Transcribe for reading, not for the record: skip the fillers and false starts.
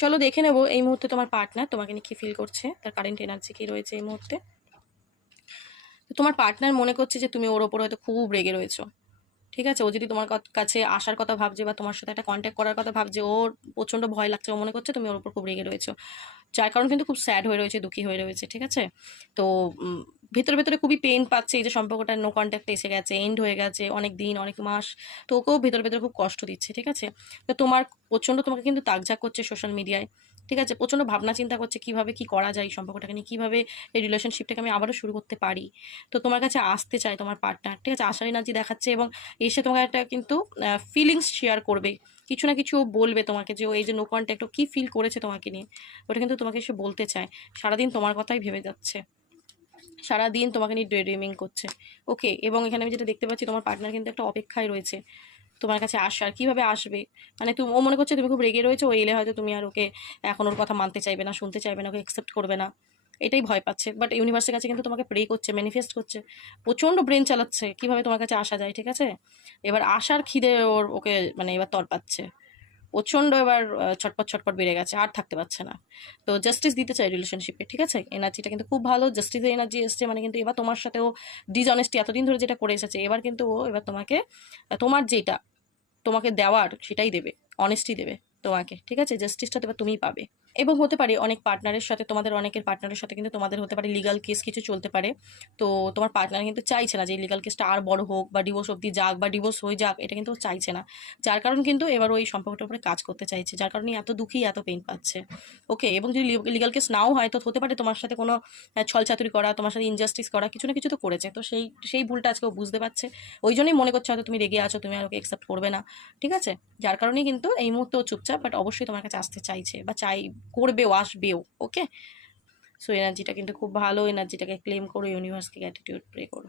চলো দেখে নেবো এই মুহূর্তে তোমার পার্টনার তোমাকে নিয়ে কি ফিল করছে, তার কারেন্ট এনার্জি কি রয়েছে এই মুহূর্তে। তোমার পার্টনার মনে করছে যে তুমি ওর ওপর হয়তো খুব রেগে রয়েছো। ঠিক আছে, ও যদি তোমার কাছে আসার কথা ভাবছে বা তোমার সাথে একটা কন্ট্যাক্ট করার কথা ভাবছে, ওর প্রচন্ড ভয় লাগছে, ও মনে করছে তুমি ওর উপর খুব রেগে রয়েছো, যার কারণ কিন্তু খুব স্যাড হয়ে রয়েছে, দুঃখী হয়ে রয়েছে। ঠিক আছে, তো ভেতরে ভেতরে খুবই পেন পাচ্ছে, এই যে সম্পর্কটা নো কন্ট্যাক্টে এসে গেছে, এন্ড হয়ে গেছে অনেক দিন অনেক মাস, তো ওকেও ভেতরে ভেতরে খুব কষ্ট দিচ্ছে। ঠিক আছে, তো তোমার প্রচন্ড তোমাকে কিন্তু তাকঝাক করছে সোশ্যাল মিডিয়ায়। ঠিক আছে, প্রচন্ড ভাবনা চিন্তা করছে কিভাবে কি করা যায়, এই সম্পর্কটাকে নিয়ে কিভাবে এই রিলেশনশিপটাকে আমি আবারও শুরু করতে পারি। তো তোমার কাছে আসতে চায় তোমার পার্টনার। ঠিক আছে, আশার এনার্জি দেখাচ্ছে, এবং এসে তোমাকে একটা কিন্তু ফিলিংস শেয়ার করবে, কিছু না কিছু ও বলবে তোমাকে, যে ও এই যে নো কন্ট্যাক্ট ও কি ফিল করেছে তোমাকে নিয়ে, ওটা কিন্তু তোমাকে এসে বলতে চায়। সারাদিন তোমার কথাই ভেবে যাচ্ছে, সারাদিন তোমাকে নিয়ে ডে ড্রিমিং করছে। ওকে, এবং এখানে আমি যেটা দেখতে পাচ্ছি, তোমার পার্টনার কিন্তু একটা অপেক্ষায় রয়েছে তোমার কাছে আসার। কিভাবে আসবে, মানে তুমি, ও মনে করছে তুমি খুব রেগে রয়েছে, ও এলে হয়তো তুমি আর ওকে এখন ওর কথা মানতে চাইবে না, শুনতে চাইবে না, ওকে অ্যাকসেপ্ট করবে না, এটাই ভয় পাচ্ছে। বাট ইউনিভার্সের কাছে কিন্তু তোমাকে প্রে করছে, ম্যানিফেস্ট করছে, প্রচন্ড ব্রেন চালাচ্ছে কিভাবে তোমার কাছে আসা যায়। ঠিক আছে, এবার আসার খিদে ওকে মানে এবার তড়পাচ্ছে, প্রচন্ড এবার ছটপট ছটপট বেড়ে গেছে, আর থাকতে পারছে না। তো জাস্টিস দিতে চাই রিলেশনশিপে। ঠিক আছে, এনার্জিটা কিন্তু খুব ভালো, জাস্টিসের এনার্জি এসছে, মানে কিন্তু এবার তোমার সাথেও ডিসঅনেস্টি এতদিন ধরে যেটা করে এসেছে, এবার কিন্তু ও এবার তোমাকে তোমার যেটা তোমাকে দেওয়ার সেটাই দেবে, অনেস্টি দেবে তোমাকে। ঠিক আছে, জাস্টিসটা এবার তুমিই পাবে। এবং হতে পারে অনেক পার্টনারের সাথে, তোমাদের অনেকের পার্টনারের সাথে কিন্তু তোমাদের হতে পারে লিগাল কেস কিছু চলতে পারে। তো তোমার পার্টনার কিন্তু চাইছে না যে এই লিগাল কেসটা আর বড় হোক, বা ডিভোর্স অব্দি যাক, বা ডিভোর্স হয়ে যাক, এটা কিন্তু ও চাইছে না। যার কারণ কিন্তু এবার ওই সম্পর্কটার উপরে কাজ করতে চাইছে, যার কারণে এত দুঃখী এত পেইন পাচ্ছে। ওকে, এবং যদি লিগাল কেস নাও হয়, তো হতে পারে তোমার সাথে কোনো ছলচাতুরি করা, তোমার সাথে ইনজাস্টিস করা, কিছু না কিছু তো করেছে। তো সেই সেই ভুলটা আজকে ও বুঝতে পারছে, ওই জন্যই মনে করছে হয়তো তুমি রেগে আছো, তুমি আর ওকে অ্যাকসেপ্ট করবে না। ঠিক আছে, যার কারণেই কিন্তু এই মুহূর্তে ও চুপচাপ, বাট অবশ্যই তোমার কাছে আসতে চাইছে, বা চাই করবেও, আসবেও। ওকে, সো এনার্জিটা কিন্তু খুব ভালো, এনার্জিটাকে ক্লেম করো, ইউনিভার্সকে গ্র্যাটিটিউড প্রে করো।